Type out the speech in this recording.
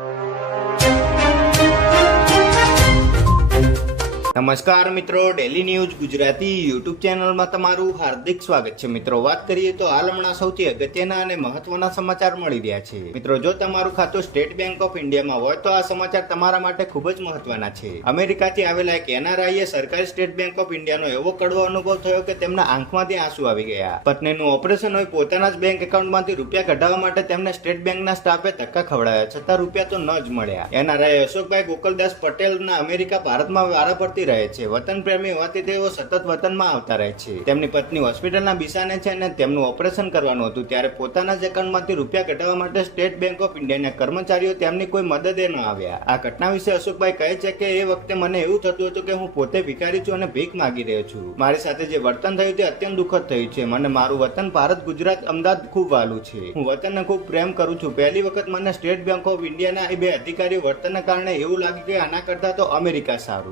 you. નમસ્કાર મિત્રો daily news Gujarati YouTube ચેનલમાં તમારું હાર્દિક સ્વાગત છે. મિત્રો, વાત કરીએ તો હાલ હમણાં સૌથી અગત્યના અને મહત્વના સમાચાર મળી રહ્યા છે. મિત્રો, જો તમારું ખાતું સ્ટેટ બેંક ઓફ ઇન્ડિયામાં હોય, તો આ સમાચાર તમારા માટે ખૂબ જ મહત્વના છે. અમેરિકાથી આવેલા એક એનઆરઆઈએ સરકારી સ્ટેટ બેંક ઓફ ઇન્ડિયાનો એવો કડવો અનુભવ થયો કે તેમના આંખમાંથી આંસુ આવી ગયા. પત્નીનું ઓપરેશન હોય, પોતાના જ બેંક એકાઉન્ટમાંથી રૂપિયા કઢાવવા માટે તેમને સ્ટેટ બેંકના સ્ટાફે ધક્કા ખવડાવ્યા છતાં રૂપિયા તો ન જ મળ્યા. એનઆરઆઈ અશોકભાઈ ગોકલદાસ પટેલના અમેરિકા ભારતમાં વારાફરતી રહે છે. વતન પ્રેમી હોવાથી તેઓ સતત વતનમાં આવતા રહે છે. તેમની પત્ની હોસ્પિટલના બિસાને છે અને તેમનું ઓપરેશન કરવાનું હતું. ત્યારે પોતાના જ એકાઉન્ટમાંથી રૂપિયા કઢાવવા માટે સ્ટેટ બેંક ઓફ ઇન્ડિયાના કર્મચારીઓ તેમની કોઈ મદદે ન આવ્યા. આ ઘટના વિશે અશોકભાઈ કહે છે કે એ વખતે મને એવું થતું હતું કે હું પોતે ભિખારી છું અને ભીખ માંગી રહ્યો છું. મારી સાથે જે વર્તન થયું તે અત્યંત દુઃખદ થયું છે. મને મારું વતન ભારત, ગુજરાત, અમદાવાદ ખૂબ વાલું છે. હું વતનને ખૂબ પ્રેમ કરું છું. પહેલી વખત મને સ્ટેટ બેંક ઓફ ઇન્ડિયાના એ બે અધિકારીઓ વર્તનના કારણે એવું લાગ્યું કે આના કરતા તો અમેરિકા સારું.